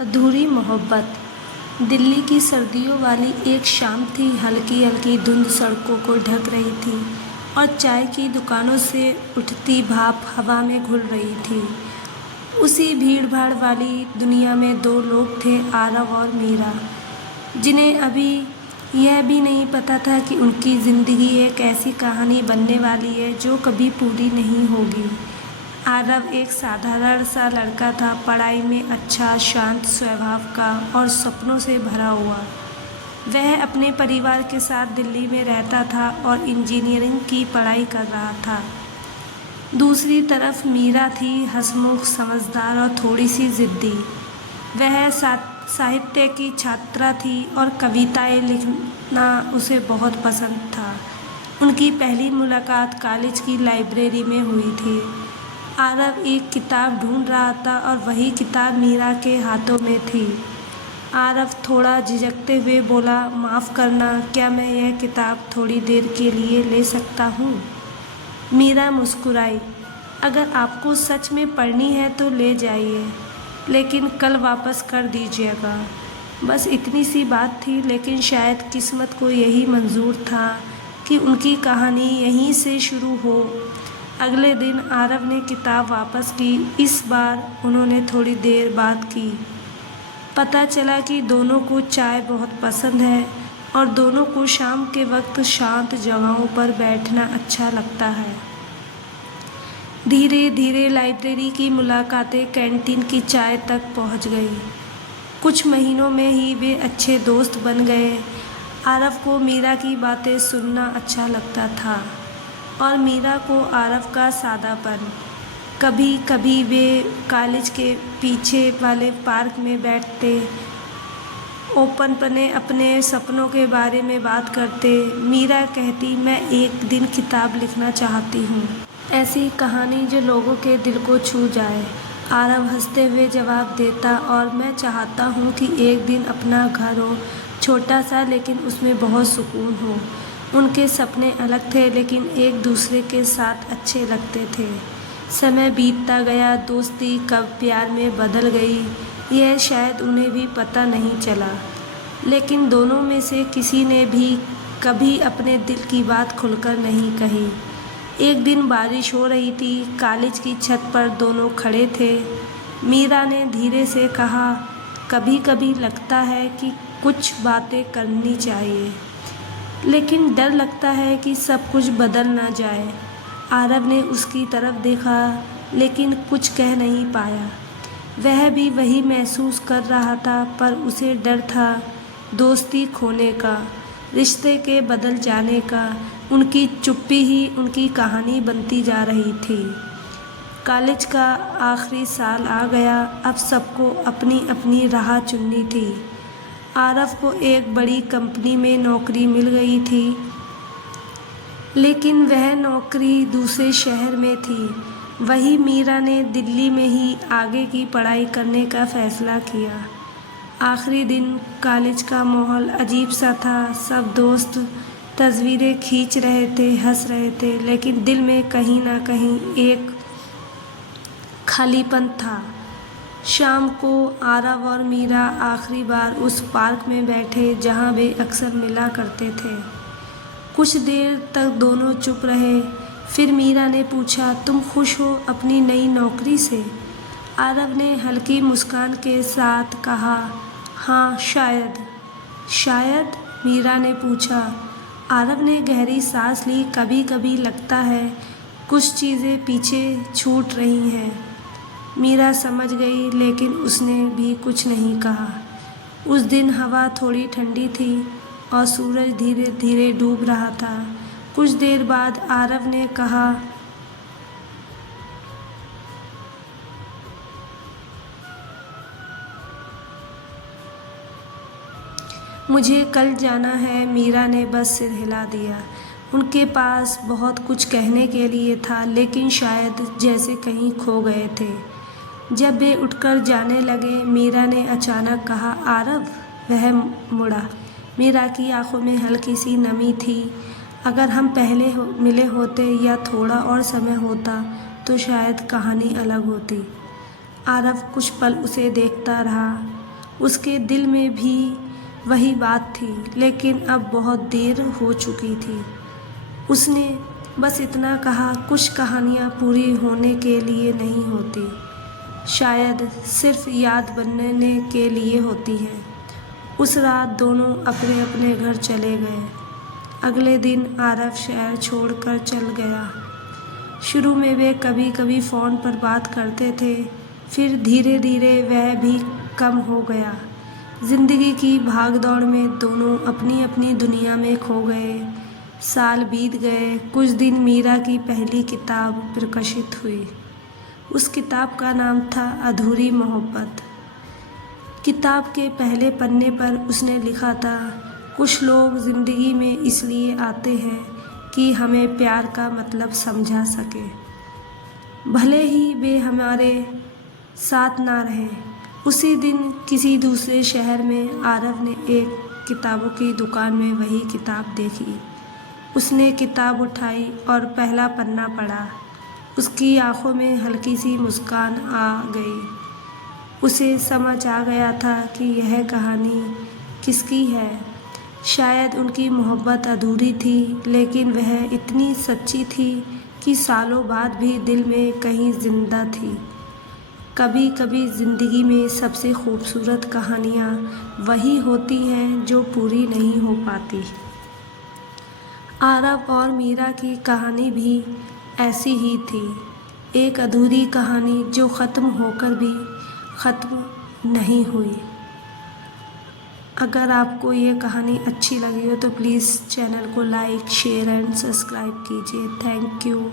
अधूरी मोहब्बत। दिल्ली की सर्दियों वाली एक शाम थी। हल्की हल्की धुंध सड़कों को ढक रही थी और चाय की दुकानों से उठती भाप हवा में घुल रही थी। उसी भीड़ भाड़ वाली दुनिया में दो लोग थे, आरव और मीरा, जिन्हें अभी यह भी नहीं पता था कि उनकी ज़िंदगी एक ऐसी कहानी बनने वाली है जो कभी पूरी नहीं होगी। आरव एक साधारण सा लड़का था, पढ़ाई में अच्छा, शांत स्वभाव का और सपनों से भरा हुआ। वह अपने परिवार के साथ दिल्ली में रहता था और इंजीनियरिंग की पढ़ाई कर रहा था। दूसरी तरफ मीरा थी, हंसमुख, समझदार और थोड़ी सी ज़िद्दी। वह साहित्य की छात्रा थी और कविताएं लिखना उसे बहुत पसंद था। उनकी पहली मुलाकात कॉलेज की लाइब्रेरी में हुई थी। आरव एक किताब ढूंढ रहा था और वही किताब मीरा के हाथों में थी। आरव थोड़ा झिझकते हुए बोला, माफ़ करना, क्या मैं यह किताब थोड़ी देर के लिए ले सकता हूँ? मीरा मुस्कुराई, अगर आपको सच में पढ़नी है तो ले जाइए, लेकिन कल वापस कर दीजिएगा। बस इतनी सी बात थी, लेकिन शायद किस्मत को यही मंजूर था कि उनकी कहानी यहीं से शुरू हो। अगले दिन आरव ने किताब वापस की। इस बार उन्होंने थोड़ी देर बात की। पता चला कि दोनों को चाय बहुत पसंद है और दोनों को शाम के वक्त शांत जगहों पर बैठना अच्छा लगता है। धीरे धीरे लाइब्रेरी की मुलाकातें कैंटीन की चाय तक पहुंच गई। कुछ महीनों में ही वे अच्छे दोस्त बन गए। आरव को मीरा की बातें सुनना अच्छा लगता था और मीरा को आरव का सादापन। कभी कभी वे कॉलेज के पीछे वाले पार्क में बैठते, ओपनपने अपने सपनों के बारे में बात करते। मीरा कहती, मैं एक दिन किताब लिखना चाहती हूँ, ऐसी कहानी जो लोगों के दिल को छू जाए। आरव हंसते हुए जवाब देता, और मैं चाहता हूँ कि एक दिन अपना घर हो, छोटा सा, लेकिन उसमें बहुत सुकून हो। उनके सपने अलग थे, लेकिन एक दूसरे के साथ अच्छे लगते थे। समय बीतता गया, दोस्ती कब प्यार में बदल गई यह शायद उन्हें भी पता नहीं चला, लेकिन दोनों में से किसी ने भी कभी अपने दिल की बात खुलकर नहीं कही। एक दिन बारिश हो रही थी, कॉलेज की छत पर दोनों खड़े थे। मीरा ने धीरे से कहा, कभी कभी लगता है कि कुछ बातें करनी चाहिए, लेकिन डर लगता है कि सब कुछ बदल ना जाए। आरव ने उसकी तरफ देखा, लेकिन कुछ कह नहीं पाया। वह भी वही महसूस कर रहा था, पर उसे डर था दोस्ती खोने का, रिश्ते के बदल जाने का। उनकी चुप्पी ही उनकी कहानी बनती जा रही थी। कॉलेज का आखिरी साल आ गया। अब सबको अपनी अपनी राह चुननी थी। आरव को एक बड़ी कंपनी में नौकरी मिल गई थी, लेकिन वह नौकरी दूसरे शहर में थी। वही मीरा ने दिल्ली में ही आगे की पढ़ाई करने का फैसला किया। आखिरी दिन कॉलेज का माहौल अजीब सा था। सब दोस्त तस्वीरें खींच रहे थे, हंस रहे थे, लेकिन दिल में कहीं ना कहीं एक खालीपन था। शाम को आरव और मीरा आखिरी बार उस पार्क में बैठे जहां वे अक्सर मिला करते थे। कुछ देर तक दोनों चुप रहे। फिर मीरा ने पूछा, तुम खुश हो अपनी नई नौकरी से? आरव ने हल्की मुस्कान के साथ कहा, हाँ, शायद। शायद? मीरा ने पूछा। आरव ने गहरी सांस ली। कभी कभी लगता है कुछ चीज़ें पीछे छूट रही हैं। मीरा समझ गई, लेकिन उसने भी कुछ नहीं कहा। उस दिन हवा थोड़ी ठंडी थी और सूरज धीरे धीरे डूब रहा था। कुछ देर बाद आरव ने कहा, मुझे कल जाना है। मीरा ने बस सिर हिला दिया। उनके पास बहुत कुछ कहने के लिए था, लेकिन शायद जैसे कहीं खो गए थे। जब वे उठकर जाने लगे, मीरा ने अचानक कहा, आरव। वह मुड़ा। मीरा की आंखों में हल्की सी नमी थी। अगर हम पहले मिले होते या थोड़ा और समय होता तो शायद कहानी अलग होती। आरव कुछ पल उसे देखता रहा। उसके दिल में भी वही बात थी, लेकिन अब बहुत देर हो चुकी थी। उसने बस इतना कहा, कुछ कहानियाँ पूरी होने के लिए नहीं होती, शायद सिर्फ याद बनने के लिए होती हैं। उस रात दोनों अपने अपने घर चले गए। अगले दिन आरव शहर छोड़कर चल गया। शुरू में वे कभी कभी फ़ोन पर बात करते थे, फिर धीरे धीरे वह भी कम हो गया। ज़िंदगी की भागदौड़ में दोनों अपनी अपनी दुनिया में खो गए। साल बीत गए। कुछ दिन मीरा की पहली किताब प्रकाशित हुई। उस किताब का नाम था अधूरी मोहब्बत। किताब के पहले पन्ने पर उसने लिखा था, कुछ लोग ज़िंदगी में इसलिए आते हैं कि हमें प्यार का मतलब समझा सके, भले ही वे हमारे साथ ना रहें। उसी दिन किसी दूसरे शहर में आरव ने एक किताबों की दुकान में वही किताब देखी। उसने किताब उठाई और पहला पन्ना पढ़ा। उसकी आंखों में हल्की सी मुस्कान आ गई। उसे समझ आ गया था कि यह कहानी किसकी है। शायद उनकी मोहब्बत अधूरी थी, लेकिन वह इतनी सच्ची थी कि सालों बाद भी दिल में कहीं जिंदा थी। कभी कभी ज़िंदगी में सबसे खूबसूरत कहानियाँ वही होती हैं जो पूरी नहीं हो पाती। आरव और मीरा की कहानी भी ऐसी ही थी, एक अधूरी कहानी जो ख़त्म होकर भी ख़त्म नहीं हुई। अगर आपको ये कहानी अच्छी लगी हो तो प्लीज़ चैनल को लाइक, शेयर एंड सब्सक्राइब कीजिए। Thank you.